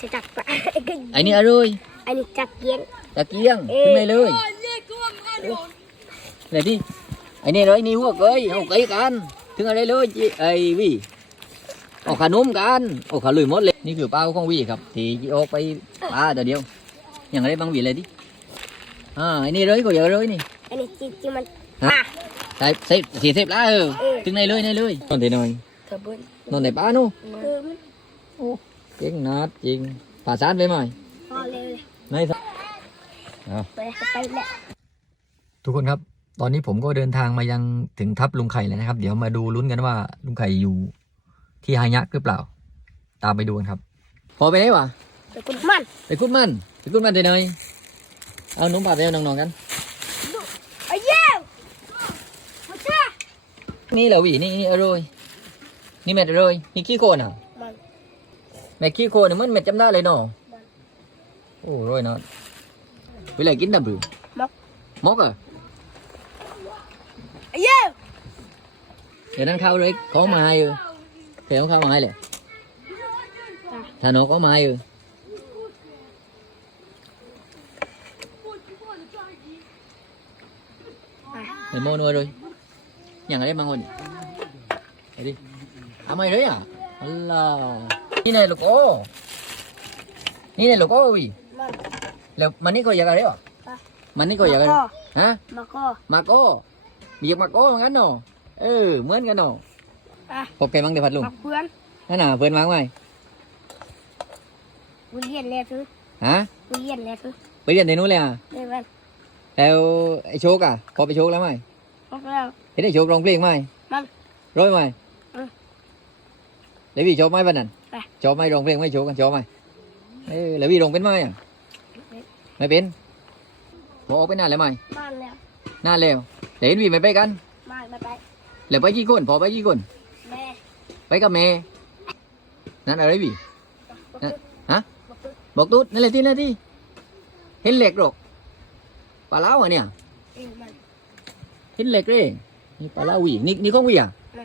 จะจักปลาไอ้นี่อะไรอันนี้จักเกียงตะเกียงขึ้นไปเลยไหนดิไอ้นี่เลยนี่หัวเกยเอาเกยกัน ถึงอะไรเลยจิไอ้วิเอาขนมกันเอาขาลุยหมดเลย นี่คือเป้าของวิครับที่จิออกไปปลาแต่เดียว อย่างไรบางวิเลยดิอ่าไอ้นี่เลยก็เยอะเลยนี่อันนี้จริงๆมันฮะปลาใส่ใส่สี่สิบล้าเออ ถึงไหนเลยไหนเลยนอนที่หน่อยเธอนอนในป้านู่นเออมัน เก่งนัดจริงป่าซานไปไหมพอเลยไหนซะไปไปแหละทุกคนครับ ตอนนี้ผมก็เดินทางมายังถึงทับลุงไข่เลยนะครับ เดี๋ยวมาดูลุ้นกันว่าลุงไข่อยู่ที่ฮายักหรือเปล่า ตามไปดูกันครับ พอไปไหนวะไปคุณมันไปคุดมันไปคุดมันเดี๋ยวหน่อยเอาหนุ่มป่าไปเอาน้องๆกันไอ้เย้มาจ้านี่แหละหวีนี่นี่อร่อยนี่เม็ดอร่อยนี่ขี้โคนอะ มันเม็ดขี้โคนเนี่ยมันเม็ดจำได้เลยเนาะโอ้อร่อยเนาะเวลากินดับหรือมกมกอะไอ้เย้เดี๋ยวนั้นเข้าเลยของมาให้เออเคยเอาเข้ามาให้เลยถ้าน้อง có มาให้เออ Mày mua nuôi rồi Nhận ở đây mang ngồi Đây đi À mày đấy à Allah Ini này lục ô Ini này lục ô gì มัน Là mình đi coi giờ đấy à À. Mình đi coi giờ มา đấy ก็ Hả มาก็ Mà có Việc mà có mà ngắn nổ Ừ mướn cái nổ อะ Ok mang để phạt มา luôn เพื่อน Thế nào vườn mang mày กูเรียนแล้วคือ Hả กูเรียนแล้วคือ Bây giờ thì nuôi à เรียนแล้ว Theo ai chốt à Có bị chốt lắm mày พบ แล้ว Thế để chốt rong liền mày Vâng. Rồi mày Ừ. Để vì chốt mày bên này Dạ. Chốt mày rong liền mày chốt chốt mày Ê, Là vì rong bên mày à Mày bên Bộ bên nào lại mày มันแล้ว Nào lèo Đến vì mày bay căn มันไปไป Là bay chi cuốn Phó bay chi cuốn แม่ Bay cà mè นั่นอะไรพี่บอกฮะคือบอกตุ๊ดนั่นแหละที่นั่นที่เห็นเหล็กหรอกปลาเล้าอะเนี่ยเออมันเห็นเหล็กเลยนี่ปลาเล้าหวีนี่นี่ของหวีอะใช่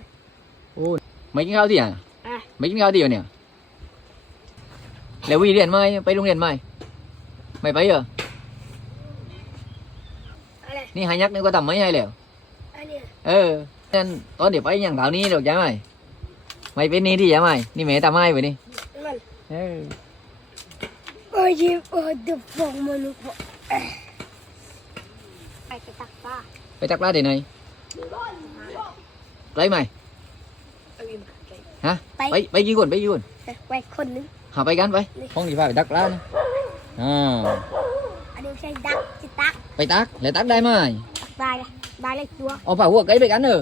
โอ้ไม่กินข้าวที่อะอะไม่กินข้าวที่อะเนี่ย แล้วหวีเรียนไหมไปโรงเรียนไหมไม่ไปเหรออะไรนี่หายักษ์นี่ก็ทำไม่ให้แล้วอันเนี้ยเออนั่นตอนเดี๋ยวไปอย่างแถวนี้หรอกใช่ไหมไม่เป็นนี่ที่ใช่ไหมนี่แม่ทำให้ไปนี่มันเออโอ้ยโอ้ยเดือบฟองมันลูกบอกไปไปตักปลาไปจับปลาที่ไหนไกลไหมเอาอีกมาไปฮะไปไปไปกี่คนไปกี่คนไปคนนึง หาไปกันไปห้องที่พาไปตักปลานะอ่าอันนี้ไม่ใช่ดักจิตักไปตักแล้วตักได้ไหมตักได้เลยได้เลยตัวเอาผ้าหัวไก่ไปกันเนอ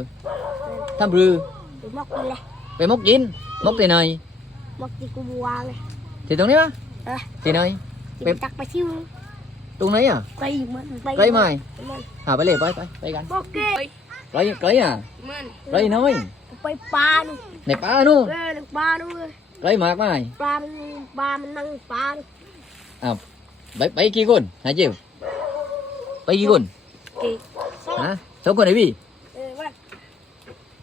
ะทำปรือหรือมอกนี่แหละไปมกกินมกที่ไหนมอกที่กูบัวเลยที่ตรงนี้ปะเออที่ไหนที่ไปตักไปชิวตรงไหนอะไปมันไปไกลไหมมันหาไปเลยไปไปไปกันบอกเก้ไกลไกลอะมันไกลน้อยไปปลาดูในป่านู่นเออปลาดูเลยไกลมากไหมปลามันปลามันนั่งปลาดูไปไปกี่คนหาเจียวไปกี่คนเก๋สองฮะสองคนไหนพี่เออมัน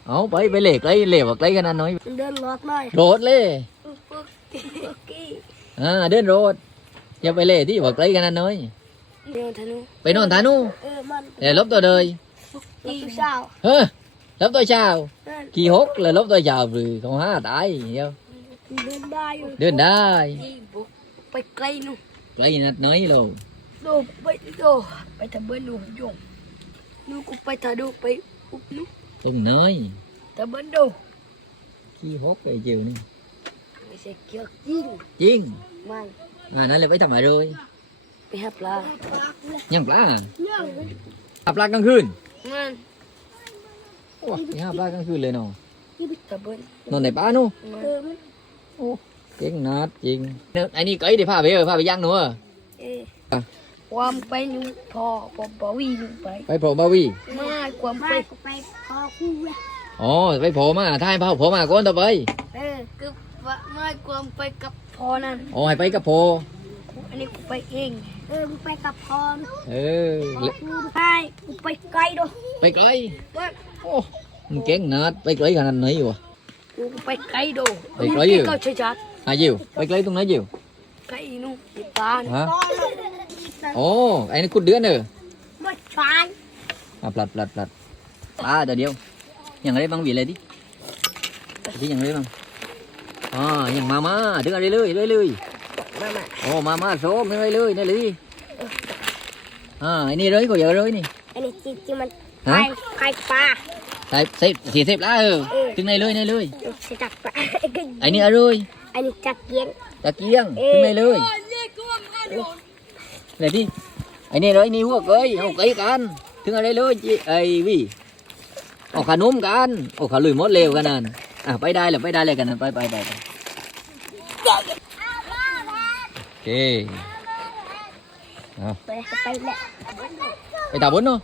เอาไปไปเลยไกลเลยว่าไกลขนาดน้อยมันเดินรอดหน่อยโรดเลยโอเคอ่าเดินโรดอย่าไปเลยที่ว่าไกลขนาดน้อยเดินธนูไปนอนทานู่เออมันแต่ลบตัวเดยตีเช้าเฮ้ยลบตัวเช้าเดิน kỳ hốt là lúc tôi chào rồi còn há tại hiểu เดินได้อยู่ đến đây ที่บุกไปไกลนู่น lấy gì nát nói luôn ดูไปดูไปทำเบิ้ลดูยงนู่นกูไปทำดูไปอุ๊บนู่น không nói ทำเบิ้ลดู kỳ hốt cái chiều này ไม่ใช่เกี่ยวจริง chiên มัน à nói là phải thầm lại rồi ไปหาปลา nhầm lá à ยัง hạp lá căng khươn มัน Ủa, cái hạp lá căng khươn lên nào ทำเบิ้ล nó này bá nu เออมัน cái nát chiên anh đi cấy thì pha về rồi pha về giang nữa เออความไปนู่นพอ พอพอวิ่งนู่นไป phải phổ bao vi ไม่ความไปไปพอคู่เลย ồ phải phổ mà thay phổ phổ mà có anh tập ấy เออคือว่าไม่ความไปกับพอนั่น ồ hay phải cặp phổ อันนี้กูไปเอง เออกูไปกับพร ừ กูไปกูไปไกลด้วย phải cấy ว่า ô cái nát phải cấy khả năng này rồi กูไปไกลด้วยไปไกลอยู่ก็ใช่จัด à chiều phải cấy tung nói chiều ไก่นู่นที่บ้านฮะโอ้ไอ้นี่กุดเดือนเออหมดบ้านอะปลัดปลัดปลัดปลาเดี๋ยวเดียวอย่างไรบ้างวีอะไรดิที่อย่างไรบ้างอ๋ออย่างมามาถึงอะไรเลยเลยเลยมามาโอ้มามาโซ่ไม่เลยเลยนี่เลยอ่าไอ้นี่เลยก็เยอะเลยนี่อันนี้จริงๆมันฮะไข่ไข่ปลา ใส่ใส่สี่สิบละเออเออถึงไหนเลยไหนเลยจะจับปลาไอ้นี่อะไรยอันนี้จักเกียงตะเกียงถึงไหนเลยไหนดิไอ้นี่เลยนี่หัวเกยเอาเกยกัน ถึงอะไรเลยจิไอ้วิเอาขนมกันเอาขาลุยมดเร็วกันนั่นอะไปได้เลยไปได้เลยกันนั่นไปไปไปไปโอเคเอาไปไปแหละไปตาบนเนาะ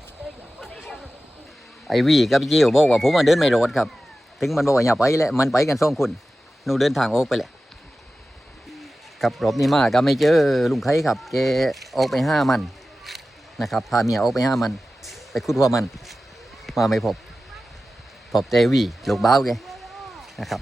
ไอวีกับเจียวบอกว่าผมมันเดินไม่รอดครับ ถึงมันบอกว่าอย่าไปแล้วมันไปกันสองคนหนูเดินทางออกไปแหละครับรอบนี้มาก็ไม่เจอลุงไข่ครับแกออกไปห้ามันนะครับพาเมียออกไปห้ามัน ไปคุดหัวมัน มาไม่พบพบเจวีลูกบ้าวแกนะครับ